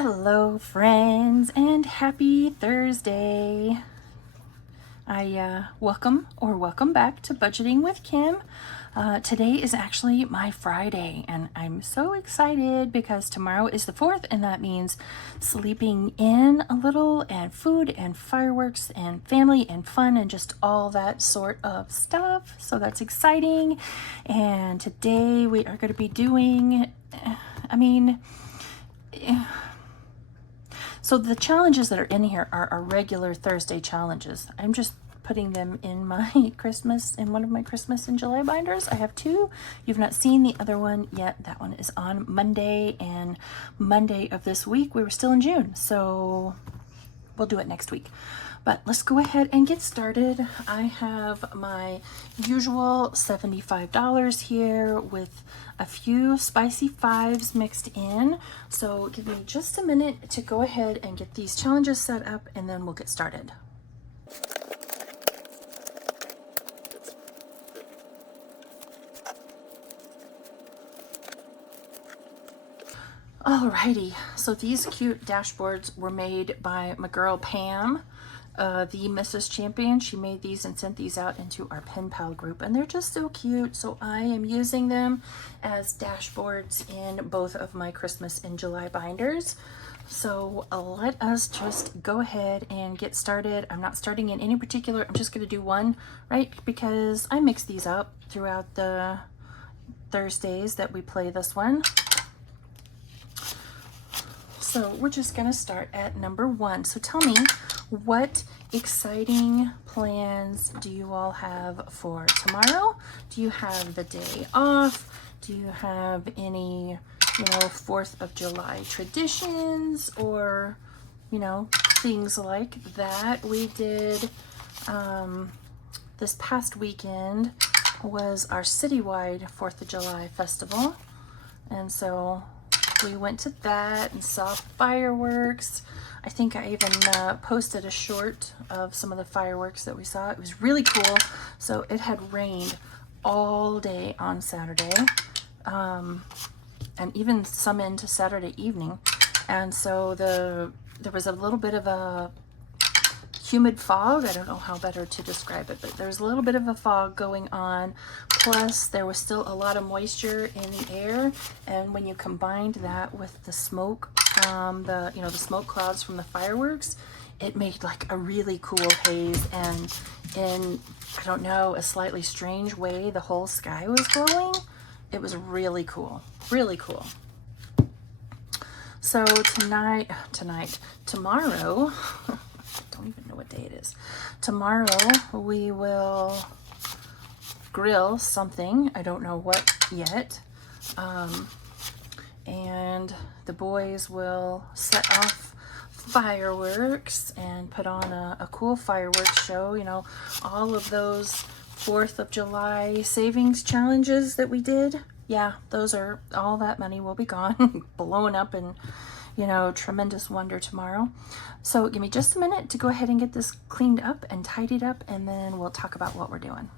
Hello, friends, and happy Thursday. Welcome back to Budgeting with Kim. Today is actually my Friday, and I'm so excited because tomorrow is the 4th, and that means sleeping in a little, and food, and fireworks, and family, and fun, and just all that sort of stuff. So that's exciting. And today we are going to be doing, so the challenges that are in here are our regular Thursday challenges. I'm just putting them in my one of my Christmas in July binders. I have two. You've not seen the other one yet. That one is on Monday, and Monday of this week, we were still in June. So we'll do it next week. But let's go ahead and get started. I have my usual $75 here with a few spicy fives mixed in. So give me just a minute to go ahead and get these challenges set up, and then we'll get started. Alrighty, so these cute dashboards were made by my girl Pam, the Mrs. Champion. She made these and sent these out into our pen pal group, and they're just so cute. So I am using them as dashboards in both of my Christmas in July binders. So let us just go ahead and get started. I'm not starting in any particular, I'm just going to do one, right? Because I mix these up throughout the Thursdays that we play this one. So we're just going to start at number 1. So tell me, what exciting plans do you all have for tomorrow? Do you have the day off? Do you have any, 4th of July traditions, or, things like that? We did, this past weekend was our citywide 4th of July festival. And so we went to that and saw fireworks. I think I even posted a short of some of the fireworks that we saw. It was really cool. So it had rained all day on Saturday, and even some into Saturday evening. And so there was a little bit of a humid fog. I don't know how better to describe it, but there was a little bit of a fog going on. Plus, there was still a lot of moisture in the air, and when you combined that with the smoke from the smoke clouds from the fireworks, it made like a really cool haze. And in, I don't know, a slightly strange way, the whole sky was glowing. It was really cool, really cool. So tomorrow. I don't even know what day it is. Tomorrow we will grill something. I don't know what yet. And the boys will set off fireworks and put on a cool fireworks show. All of those 4th of July savings challenges that we did. Yeah, those are, all that money will be gone, blown up in, tremendous wonder tomorrow. So give me just a minute to go ahead and get this cleaned up and tidied up, and then we'll talk about what we're doing.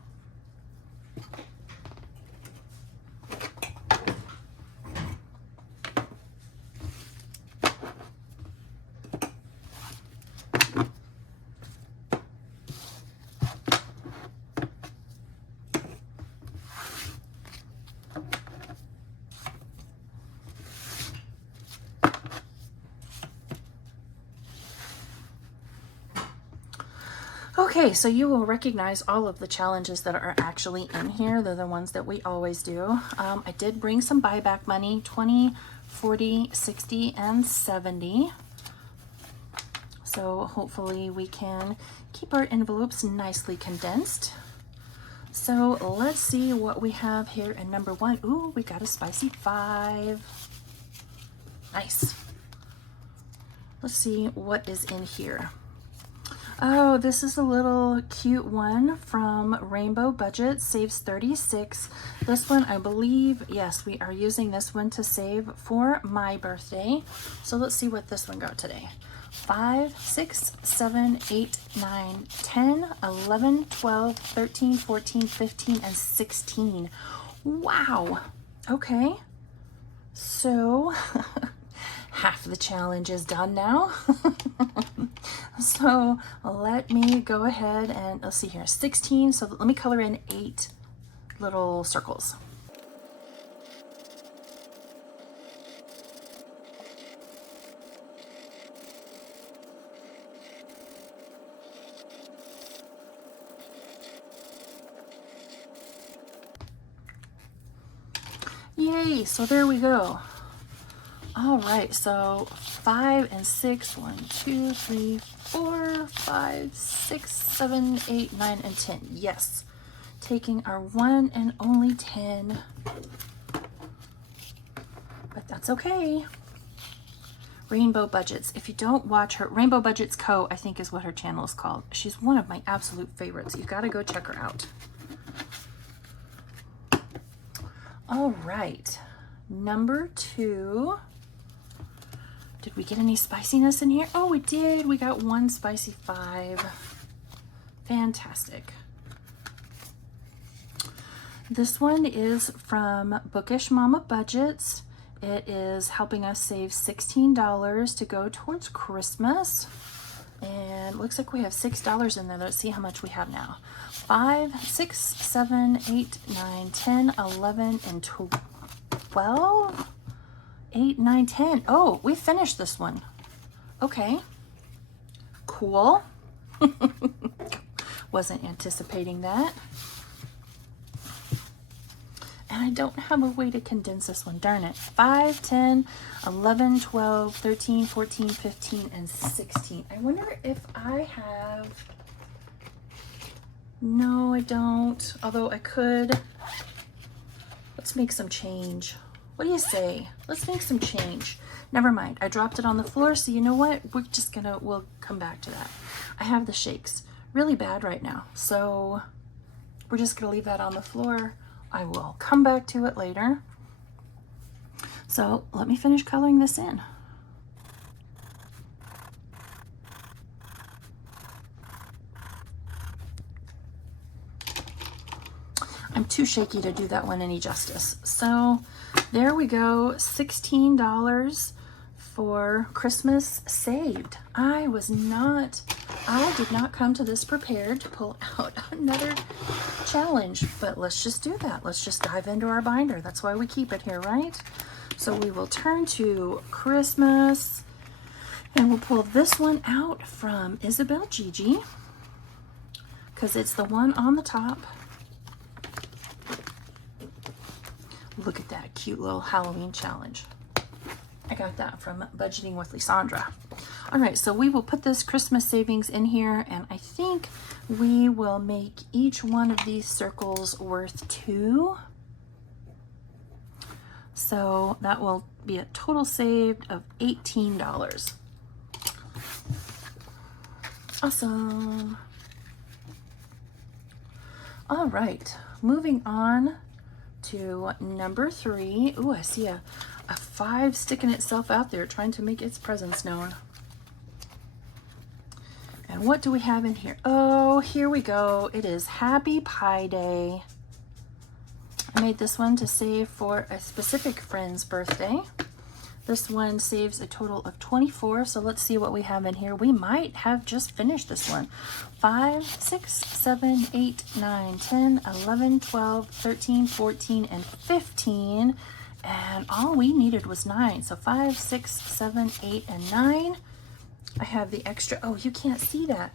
Okay, so you will recognize all of the challenges that are actually in here. They're the ones that we always do. I did bring some buyback money, 20, 40, 60, and 70. So hopefully we can keep our envelopes nicely condensed. So let's see what we have here in number 1. Ooh, we got a spicy 5. Nice. Let's see what is in here. Oh, this is a little cute one from Rainbow Budget, saves 36. This one, I believe, yes, we are using this one to save for my birthday. So let's see what this one got today. 5, 6, 7, 8, 9, 10, 11, 12, 13, 14, 15, and 16. Wow. Okay. So half the challenge is done now. So let me go ahead and let's see here, 16. So let me color in 8 little circles. Yay, so there we go. All right, so 5 and 6, 1, 2, 3, 4, 5, 6, 7, 8, 9, and 10. Yes, taking our one and only 10, but that's okay. Rainbow Budgets. If you don't watch her, Rainbow Budgets Co., I think is what her channel is called. She's one of my absolute favorites. You've got to go check her out. All right, number 2. Did we get any spiciness in here? Oh, we did. We got 1 spicy 5. Fantastic. This one is from Bookish Mama Budgets. It is helping us save $16 to go towards Christmas. And it looks like we have $6 in there. Let's see how much we have now. 5, 6, 7, 8, 9, 10, 11, and 12. 8, 9, 10. Oh, we finished this one. Okay. Cool. Wasn't anticipating that. And I don't have a way to condense this one. Darn it. 5, 10, 11, 12, 13, 14, 15, and 16. I wonder if I have... No, I don't. Although I could. Let's make some change. What do you say? Let's make some change. Never mind. I dropped it on the floor, so you know what? We'll come back to that. I have the shakes really bad right now, so we're just gonna leave that on the floor. I will come back to it later. So let me finish coloring this in. I'm too shaky to do that one any justice. So there we go, $16 for Christmas saved. I did not come to this prepared to pull out another challenge, but let's just do that. Let's just dive into our binder. That's why we keep it here, right? So we will turn to Christmas and we'll pull this one out from Isabel Gigi because it's the one on the top. Look at that cute little Halloween challenge. I got that from Budgeting with Lysandra. All right, so we will put this Christmas savings in here, and I think we will make each one of these circles worth 2. So that will be a total saved of $18. Awesome. All right, moving on to number 3. Ooh, I see a 5 sticking itself out there trying to make its presence known. And what do we have in here? Oh, here we go. It is Happy Pie Day. I made this one to save for a specific friend's birthday. This one saves a total of 24. So let's see what we have in here. We might have just finished this one. 5, 6, 7, 8, 9, 10, 11, 12, 13, 14, and 15. And all we needed was 9. So 5, 6, 7, 8, and 9. I have the extra. Oh, you can't see that.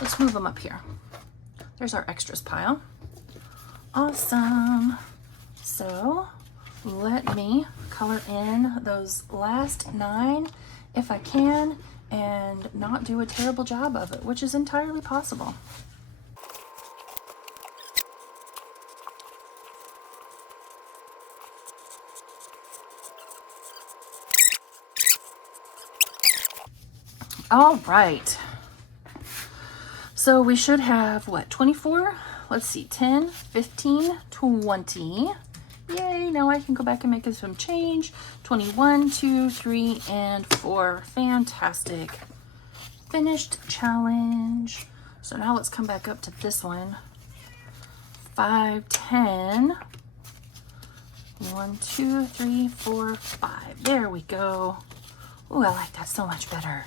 Let's move them up here. There's our extras pile. Awesome. So let me color in those last 9 if I can and not do a terrible job of it, which is entirely possible. All right. So we should have, what, 24? Let's see, 10, 15, 20. Yay, now I can go back and make some change. 21, 2, 3, and 4. Fantastic. Finished challenge. So now let's come back up to this one. 5, 10, 1, 2, 3, 4, 5. There we go. Oh, I like that so much better.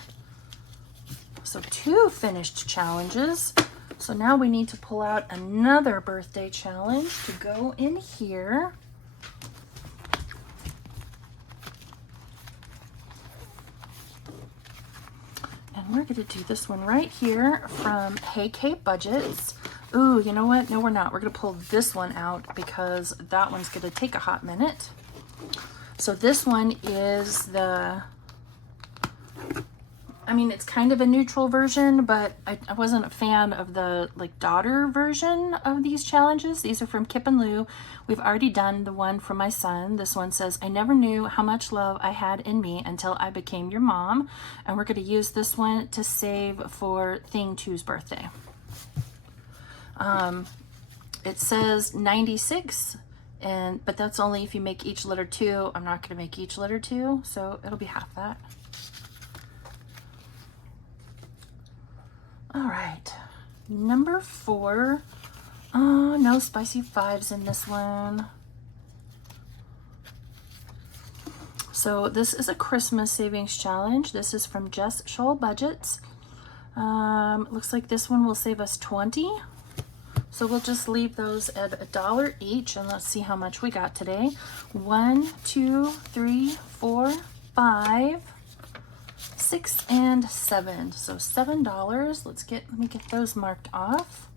So 2 finished challenges. So now we need to pull out another birthday challenge to go in here. And we're going to do this one right here from Hey Kate Budgets. Ooh, you know what? No, we're not. We're going to pull this one out because that one's going to take a hot minute. So this one is the, I mean, it's kind of a neutral version, but I wasn't a fan of the like daughter version of these challenges. These are from Kip and Lou. We've already done the one for my son. This one says, I never knew how much love I had in me until I became your mom. And we're going to use this one to save for Thing 2's birthday. It says 96, but that's only if you make each letter 2. I'm not going to make each letter 2, so it'll be half that. All right, number 4. Oh, no spicy 5s in this one. So this is a Christmas savings challenge. This is from Jess Scholl Budgets. Looks like this one will save us 20. So we'll just leave those at $1 each, and let's see how much we got today. 1, 2, 3, 4, 5, 6, and 7. So $7. Let me get those marked off.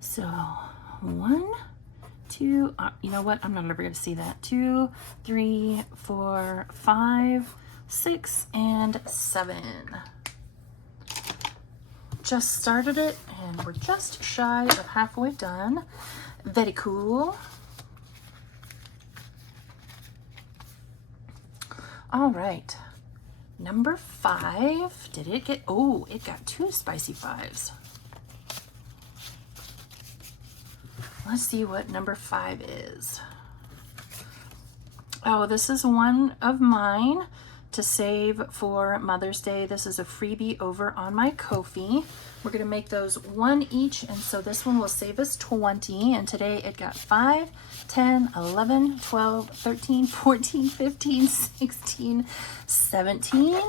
So 1, 2. You know what? I'm not ever going to see that. 2, 3, 4, 5, 6, and 7. Just started it and we're just shy of halfway done. Very cool. All right, number 5. Did it get, oh, it got 2 spicy 5s. Let's see what number 5 is. Oh, this is one of mine to save for Mother's Day. This is a freebie over on my Ko-fi. We're going to make those 1 each, and so this one will save us 20, and today it got 5, 10, 11, 12, 13, 14, 15, 16, 17,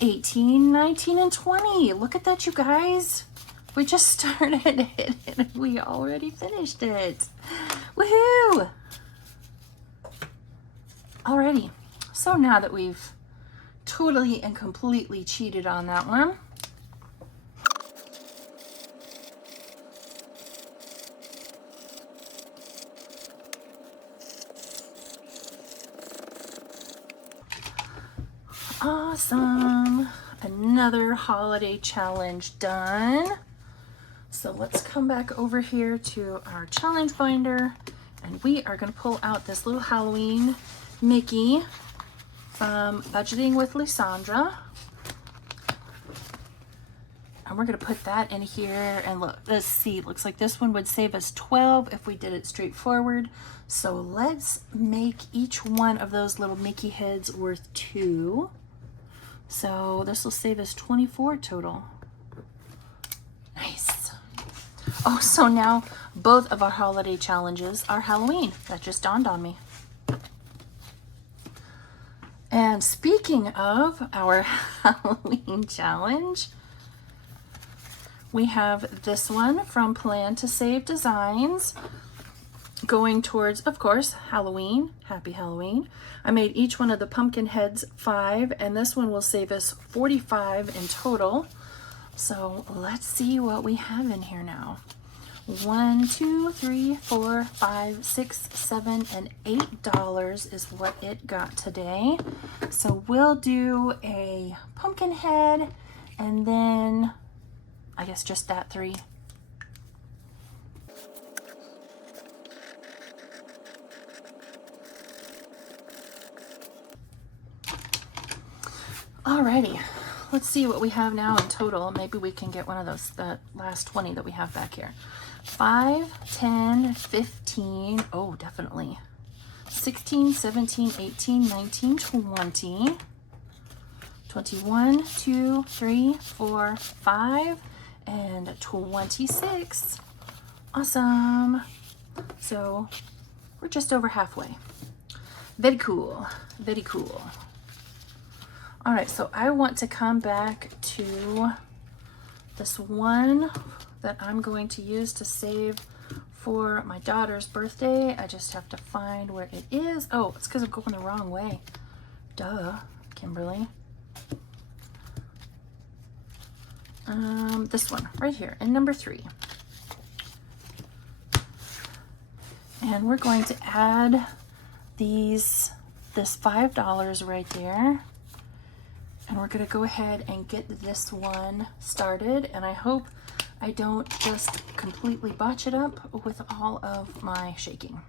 18, 19, and 20. Look at that, you guys. We just started it and we already finished it. Woohoo! Alrighty. So now that we've totally and completely cheated on that one, awesome. Another holiday challenge done. So let's come back over here to our challenge binder, and we are going to pull out this little Halloween Mickey from Budgeting with Lysandra, and we're going to put that in here. And look, let's see, looks like this one would save us 12 if we did it straightforward. So let's make each one of those little Mickey heads worth 2. So this will save us 24 total. Nice. Oh, so now both of our holiday challenges are Halloween. That just dawned on me. And speaking of our Halloween challenge, we have this one from Plan to Save Designs, going towards, of course, Halloween. Happy Halloween. I made each one of the pumpkin heads 5, and this one will save us 45 in total. So let's see what we have in here now. 1, 2, 3, 4, 5, 6, 7, and $8 is what it got today. So we'll do a pumpkin head, and then I guess just that 3. Alrighty, let's see what we have now in total. Maybe we can get one of those, the last 20 that we have back here. 5, 10, 15, oh, definitely. 16, 17, 18, 19, 20, 21, 2, 3, 4, 5, and 26. Awesome. So We're just over halfway. Very cool, very cool. All right, so I want to come back to this one that I'm going to use to save for my daughter's birthday. I just have to find where it is. Oh, it's because I'm going the wrong way. Duh, Kimberly. This one right here in number 3. And we're going to add this $5 right there. And we're gonna go ahead and get this one started. And I hope I don't just completely botch it up with all of my shaking.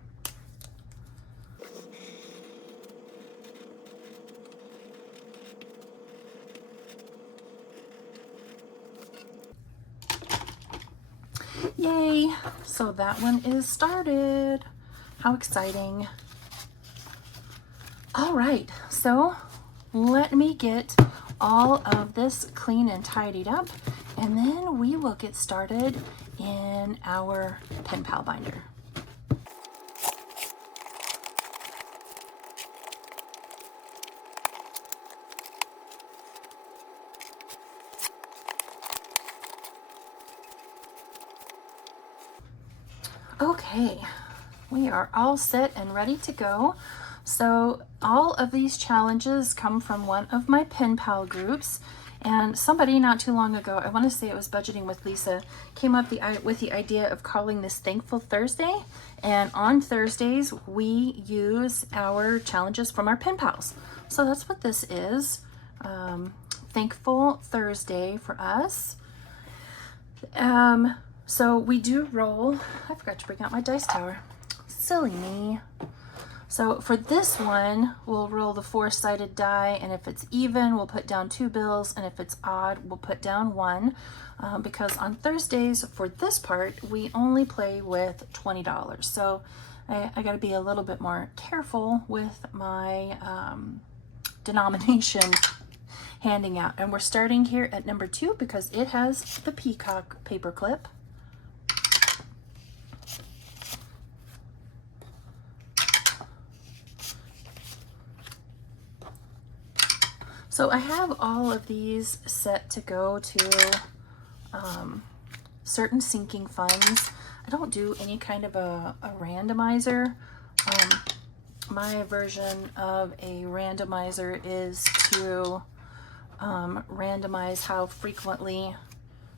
Yay! So that one is started. How exciting. All right, so let me get all of this clean and tidied up, and then we will get started in our pen pal binder. Okay, we are all set and ready to go. So all of these challenges come from one of my pen pal groups, and somebody not too long ago, I want to say it was Budgeting with Lisa, came up with the idea of calling this Thankful Thursday. And on Thursdays we use our challenges from our pen pals. So that's what this is. Thankful Thursday for us. So we do roll. I forgot to bring out my dice tower. Silly me. So for this one, we'll roll the 4-sided die, and if it's even, we'll put down 2 bills, and if it's odd, we'll put down 1. Because on Thursdays, for this part, we only play with $20. So I got to be a little bit more careful with my denomination handing out. And we're starting here at number 2 because it has the peacock paper clip. So I have all of these set to go to certain sinking funds. I don't do any kind of a randomizer. My version of a randomizer is to randomize how frequently,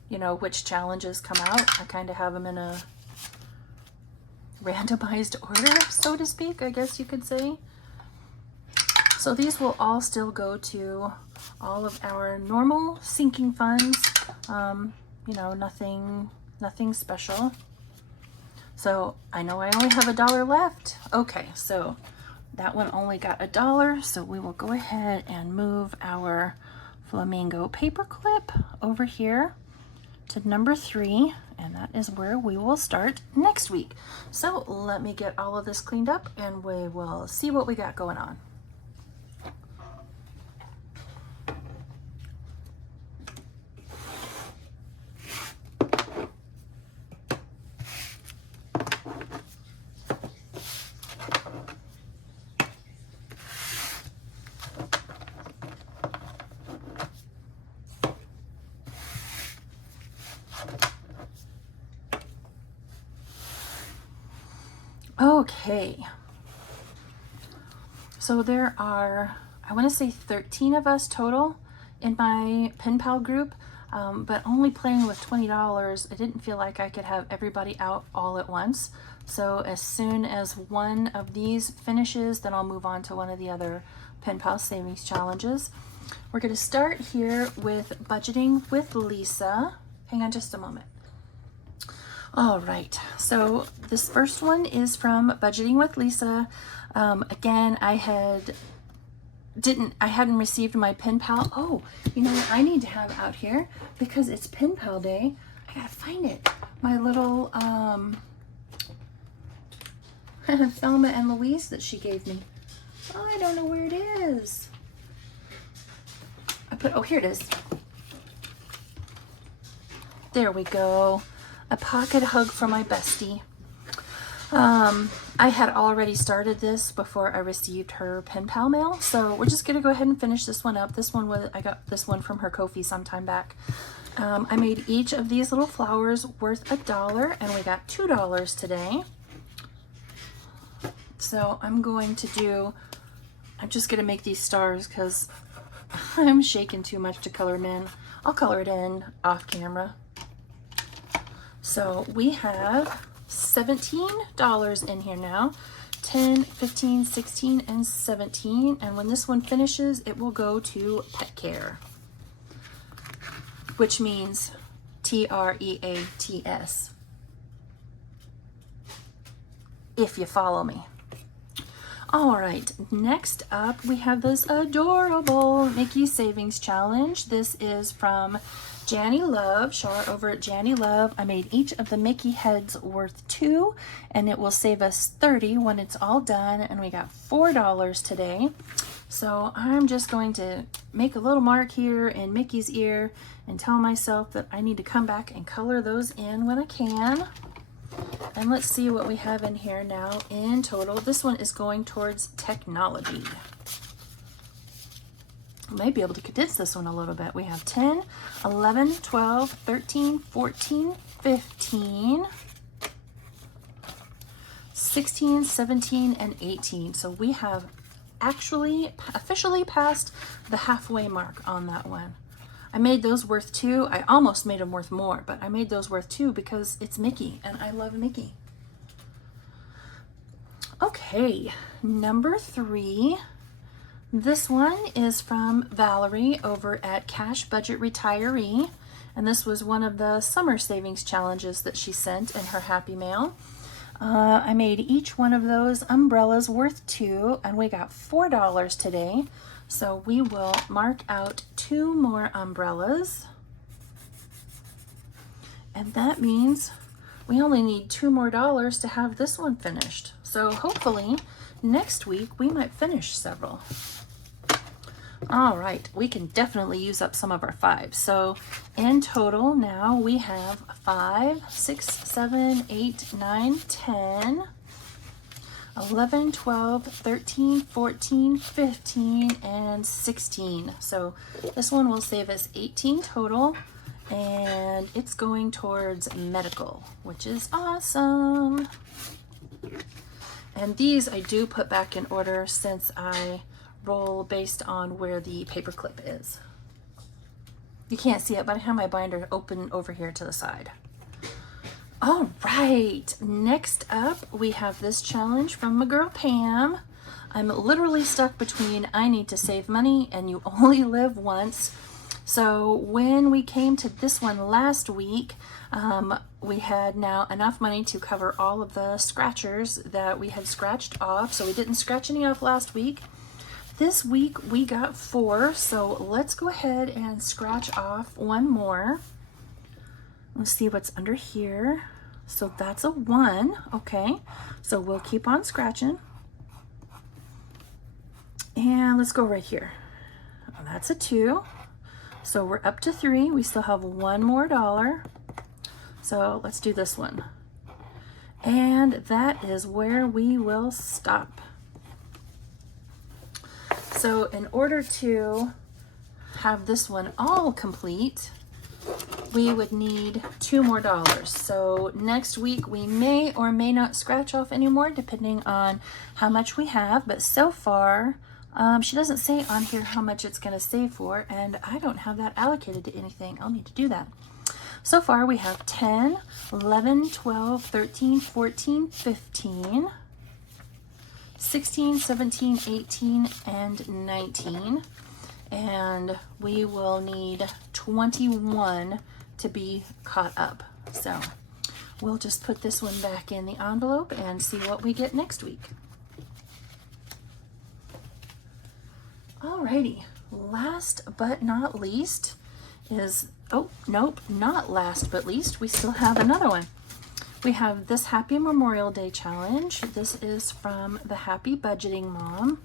you know, which challenges come out. I kind of have them in a randomized order, so to speak, I guess you could say. So these will all still go to all of our normal sinking funds. You know, nothing special. So I know I only have $1 left. Okay, so that one only got $1. So we will go ahead and move our flamingo paper clip over here to number 3. And that is where we will start next week. So let me get all of this cleaned up and we will see what we got going on. Okay, so there are, I want to say 13 of us total in my pen pal group, but only playing with $20, I didn't feel like I could have everybody out all at once. So as soon as one of these finishes, then I'll move on to one of the other pen pal savings challenges. We're going to start here with Budgeting with Lisa. Hang on just a moment. All right, so this first one is from Budgeting with Lisa. Again, I hadn't received my pen pal. Oh, you know what I need to have out here because it's pen pal day. I gotta find it. My little Thelma and Louise that she gave me. Oh, I don't know where it is. Oh, here it is. There we go. A pocket hug for my bestie. I had already started this before I received her pen pal mail, so we're just gonna go ahead and finish this one up. This one was, I got this one from her Ko-fi sometime back. I made each of these little flowers worth $1, and we got $2 today. So I'm just gonna make these stars because I'm shaking too much to color them in. I'll color it in off camera. So we have $17 in here now. 10, 15, 16, and 17. And when this one finishes, it will go to pet care, which means TREATS, if you follow me. All right, next up we have this adorable Mickey Savings Challenge. This is from Janny Love, Char over at Janny Love. I made each of the Mickey heads worth $2, and it will save us $30 when it's all done, and we got $4 today. So I'm just going to make a little mark here in Mickey's ear and tell myself that I need to come back and color those in when I can. And let's see what we have in here now in total. This one is going towards technology. I might be able to condense this one a little bit. We have 10, 11, 12, 13, 14, 15, 16, 17, and 18. So we have officially passed the halfway mark on that one. I made those worth $2. I almost made them worth more, but I made those worth $2 because it's Mickey and I love Mickey. Okay, number 3. This one is from Valerie over at Cash Budget Retiree, and this was one of the summer savings challenges that she sent in her Happy Mail. I made each one of those umbrellas worth $2, and we got $4 today. So we will mark out 2 more umbrellas, and that means we only need $2 more to have this one finished. So hopefully next week we might finish several. All right, we can definitely use up some of our 5s. So in total now we have 5, 6, 7, 8, 9, 10, 11, 12, 13, 14, 15, and 16. So this one will save us 18 total, and it's going towards medical, which is awesome. And these I do put back in order since I roll based on where the paper clip is. You can't see it, but I have my binder open over here to the side. All right, next up we have this challenge from my girl Pam. I'm literally stuck between I need to save money and you only live once. So when we came to this one last week, we had now enough money to cover all of the scratchers that we had scratched off. So we didn't scratch any off last week. This week we got 4, so let's go ahead and scratch off 1 more. Let's see what's under here. So that's a 1, okay. So we'll keep on scratching. And let's go right here. Oh, that's a 2. So we're up to 3. We still have $1 more. So let's do this one. And that is where we will stop. So in order to have this one all complete, we would need $2 more. So next week we may or may not scratch off anymore depending on how much we have, but so far she doesn't say on here how much it's going to save for, and I don't have that allocated to anything. I'll need to do that. So far we have 10, 11, 12, 13, 14, 15, 16, 17, 18, and 19. And we will need 21 to be caught up. So we'll just put this one back in the envelope and see what we get next week. Alrighty, last but not least is, oh, nope, not last but least, we still have another one. We have this Happy Memorial Day Challenge. This is from the Happy Budgeting Mom.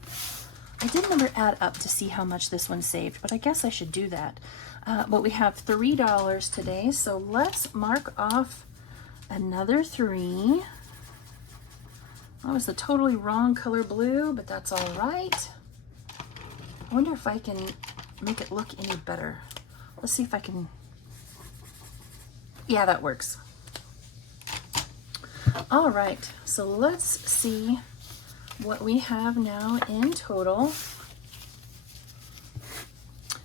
I did never add up to see how much this one saved, but I guess I should do that. But we have $3 today, so let's mark off another 3. That was the totally wrong color blue, but that's all right. I wonder if I can make it look any better. Let's see if I can. Yeah, that works. All right, so let's see what we have now in total.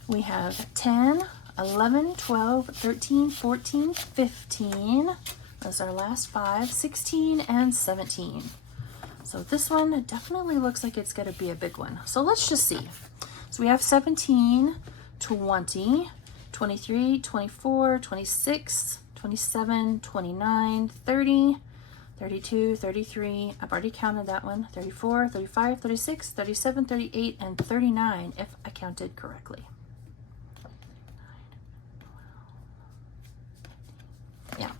We have 10, 11, 12, 13, 14, 15. Those are our last 5, 16, and 17. So this one definitely looks like it's going to be a big one. So let's just see. So we have 17, 20, 23, 24, 26, 27, 29, 30, 32, 33, I've already counted that one, 34, 35, 36, 37, 38, and 39, if I counted correctly. Yeah,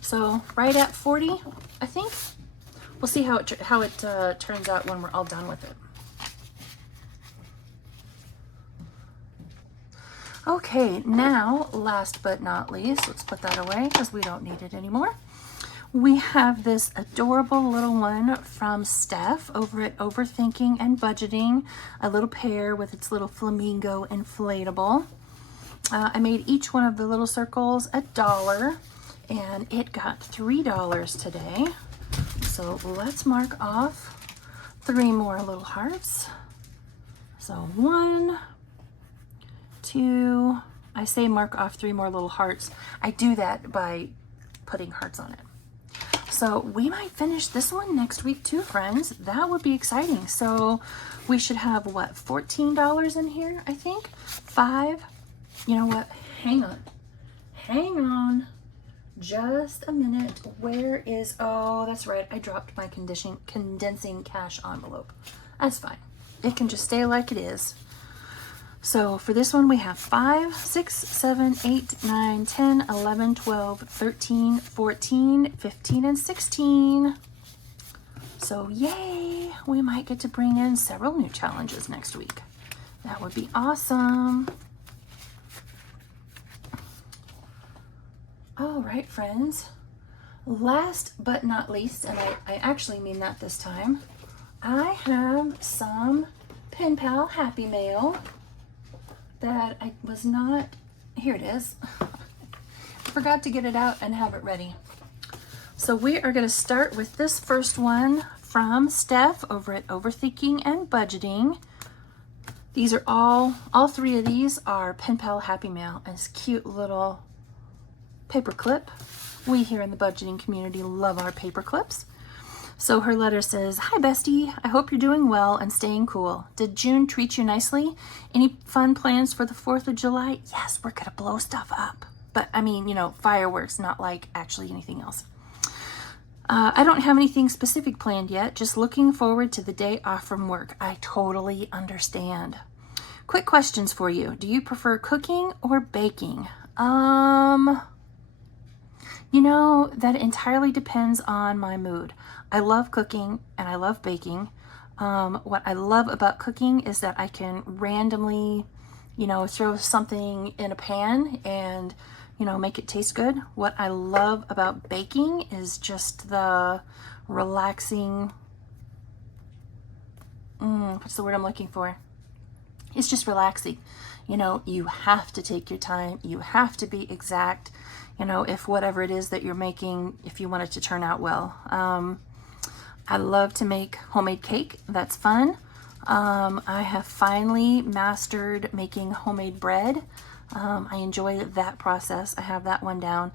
so right at 40, I think. We'll see how it turns out when we're all done with it. Okay, now, last but not least, let's put that away because we don't need it anymore. We have this adorable little one from Steph over at Overthinking and Budgeting, a little pair with its little flamingo inflatable. I made each one of the little circles $1, and it got $3 today. So let's mark off 3 more little hearts. So 1, 2, I say mark off 3 more little hearts. I do that by putting hearts on it. So we might finish this one next week too, friends. That would be exciting. So we should have, what, $14 in here, I think? 5. You know what? Hang on. Just a minute. Where is, oh, that's right. I dropped my condensing cash envelope. That's fine. It can just stay like it is. So for this one, we have 5, 6, 7, 8, 9, 10, 11, 12, 13, 14, 15, and 16. So yay, we might get to bring in several new challenges next week. That would be awesome. All right, friends. Last but not least, and I actually mean that this time, I have some Pen Pal Happy Mail that I was not, here it is. I forgot to get it out and have it ready. So we are going to start with this first one from Steph over at Overthinking and Budgeting. These are all 3 of these are Pen Pal Happy Mail, and it's cute little paper clip. We here in the budgeting community love our paper clips. So her letter says, "Hi bestie, I hope you're doing well and staying cool. Did June treat you nicely? Any fun plans for the 4th of July? Yes, we're gonna blow stuff up. But I mean, you know, fireworks, not like actually anything else. I don't have anything specific planned yet, just looking forward to the day off from work. I totally understand. Quick questions for you. Do you prefer cooking or baking?" You know, that entirely depends on my mood. I love cooking and I love baking. What I love about cooking is that I can randomly, you know, throw something in a pan and, you know, make it taste good. What I love about baking is just the relaxing, what's the word I'm looking for? It's just relaxing. You know, you have to take your time. You have to be exact. You know, if whatever it is that you're making, if you want it to turn out well. I love to make homemade cake. That's fun. I have finally mastered making homemade bread. I enjoy that process. I have that one down.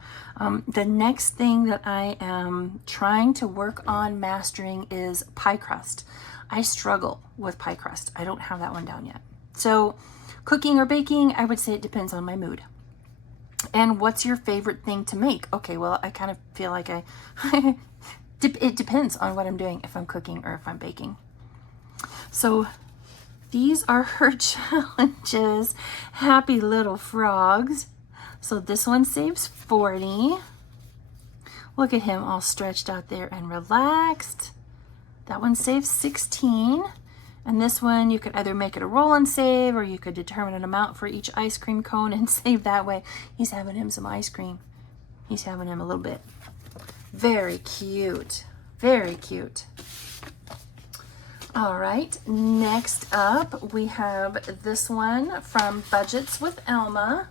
The next thing that I am trying to work on mastering is pie crust. I struggle with pie crust. I don't have that one down yet. So cooking or baking, I would say it depends on my mood. And what's your favorite thing to make? Okay, well, I kind of feel like it depends on what I'm doing, if I'm cooking or if I'm baking. So these are her challenges. Happy little frogs. So this one saves 40. Look at him all stretched out there and relaxed. That one saves 16. And this one, you could either make it a roll and save, or you could determine an amount for each ice cream cone and save that way. He's having him some ice cream. He's having him a little bit. Very cute. Very cute. All right, next up we have this one from Budgets with Elma.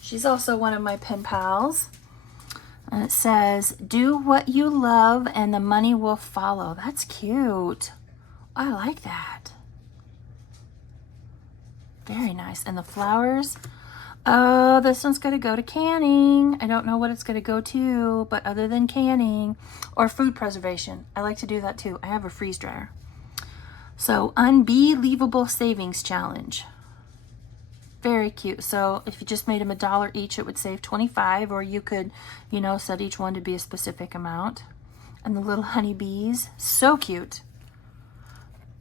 She's also one of my pen pals. And it says, do what you love and the money will follow. That's cute. I like that. Very nice. And the flowers. Oh, this one's going to go to canning. I don't know what it's going to go to, but other than canning or food preservation. I like to do that too. I have a freeze dryer. So, Unbelievable Savings Challenge. Very cute. So if you just made them $1 each, it would save 25, or you could, you know, set each one to be a specific amount. And the little honeybees, so cute.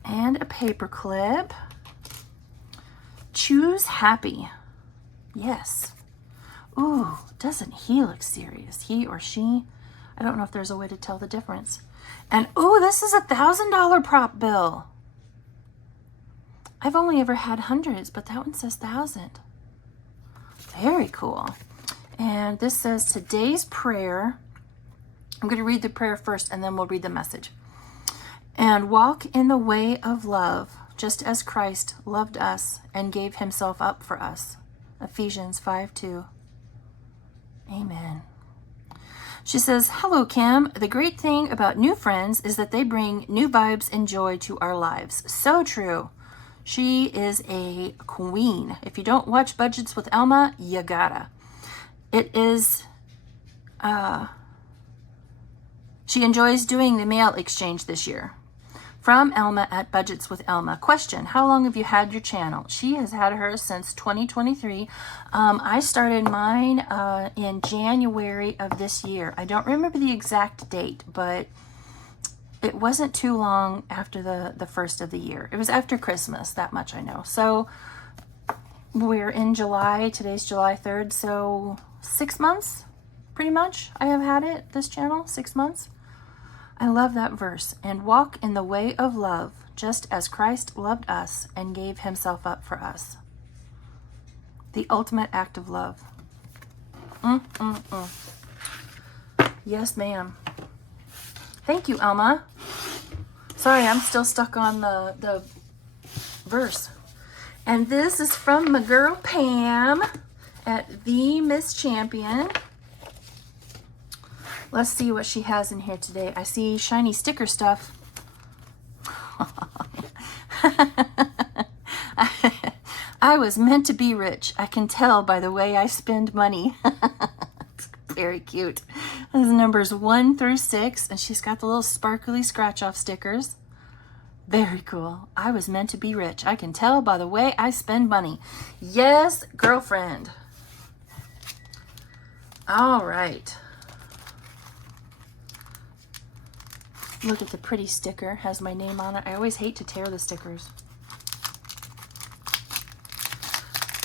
And a paper clip. Choose happy. Yes. Ooh, doesn't he look serious? He or she? I don't know if there's a way to tell the difference. And ooh, this is a $1,000 prop bill. I've only ever had hundreds, but that one says 1,000. Very cool. And this says today's prayer. I'm going to read the prayer first and then we'll read the message. And walk in the way of love, just as Christ loved us and gave himself up for us. Ephesians 5:2. Amen. She says, hello, Kim. The great thing about new friends is that they bring new vibes and joy to our lives. So true. She is a queen. If you don't watch Budgets with Elma, you gotta. It is, she enjoys doing the mail exchange this year. From Elma at Budgets with Elma. Question, how long have you had your channel? She has had hers since 2023. I started mine in January of this year. I don't remember the exact date, but it wasn't too long after the first of the year. It was after Christmas, that much I know. So we're in July. Today's July 3rd. So 6 months, pretty much, I have had it, this channel, 6 months. I love that verse. And walk in the way of love, just as Christ loved us and gave himself up for us. The ultimate act of love. Yes, ma'am. Thank you, Elma. Sorry, I'm still stuck on the verse. And this is from my girl Pam at The Miss Champion. Let's see what she has in here today. I see shiny sticker stuff. I was meant to be rich. I can tell by the way I spend money. Very cute. This is numbers 1 through 6, and she's got the little sparkly scratch-off stickers. Very cool. I was meant to be rich. I can tell by the way I spend money. Yes, girlfriend. All right. Look at the pretty sticker. Has my name on it. I always hate to tear the stickers.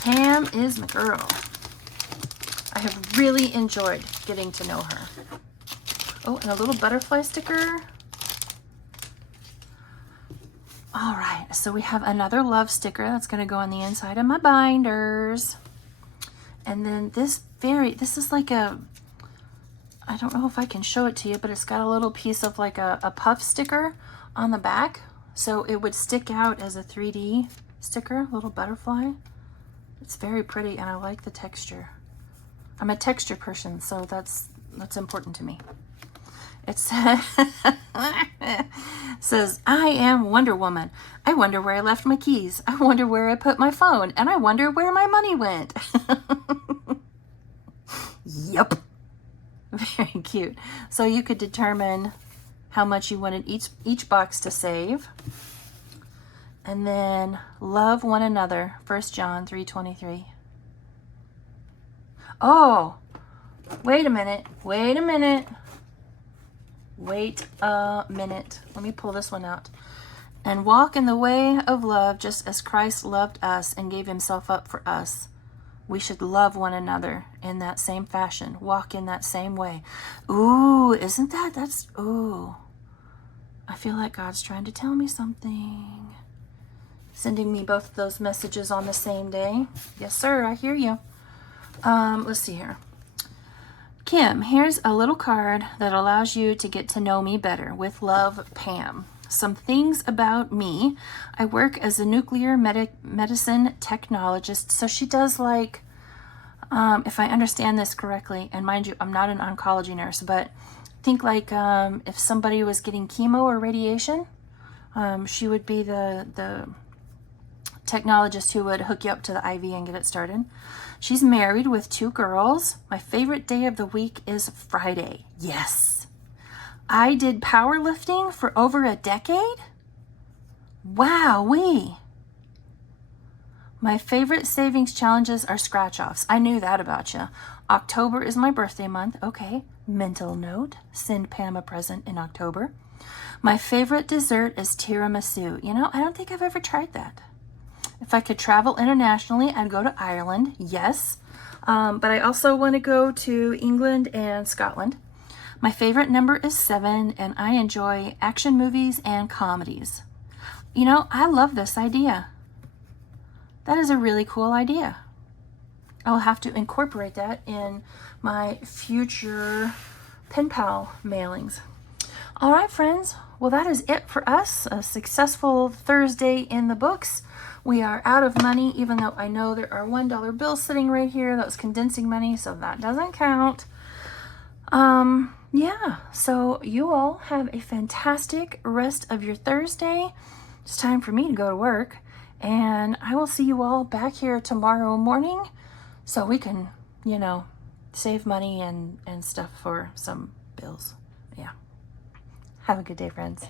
Pam is my girl. I have really enjoyed getting to know her. Oh, and a little butterfly sticker. All right, so we have another love sticker that's going to go on the inside of my binders. And then this is like a, I don't know if I can show it to you, but it's got a little piece of like a puff sticker on the back. So it would stick out as a 3D sticker, little butterfly. It's very pretty and I like the texture. I'm a texture person, so that's important to me. It says, I am Wonder Woman. I wonder where I left my keys. I wonder where I put my phone. And I wonder where my money went. Yep. Very cute. So you could determine how much you wanted each box to save. And then love one another. 1 John 3:23. Oh, wait a minute. Wait a minute. Wait a minute. Let me pull this one out. And walk in the way of love just as Christ loved us and gave himself up for us. We should love one another in that same fashion. Walk in that same way. Ooh, isn't that's, ooh. I feel like God's trying to tell me something. Sending me both of those messages on the same day. Yes, sir, I hear you. Let's see here. Kim, here's a little card that allows you to get to know me better. With love, Pam. Some things about me. I work as a nuclear medicine technologist. So she does like, if I understand this correctly, and mind you, I'm not an oncology nurse, but think like if somebody was getting chemo or radiation, she would be the technologist who would hook you up to the IV and get it started. She's married with 2 girls. My favorite day of the week is Friday. Yes. I did powerlifting for over a decade. Wowee. My favorite savings challenges are scratch-offs. I knew that about you. October is my birthday month. Okay. Mental note. Send Pam a present in October. My favorite dessert is tiramisu. You know, I don't think I've ever tried that. If I could travel internationally, I'd go to Ireland. Yes. But I also want to go to England and Scotland. My favorite number is 7, and I enjoy action movies and comedies. You know, I love this idea. That is a really cool idea. I'll have to incorporate that in my future pen pal mailings. All right, friends. Well, that is it for us. A successful Thursday in the books. We are out of money, even though I know there are $1 bills sitting right here. That was condensing money, so that doesn't count. Yeah, so you all have a fantastic rest of your Thursday. It's time for me to go to work, and I will see you all back here tomorrow morning so we can, you know, save money and stuff for some bills. Yeah. Have a good day, friends.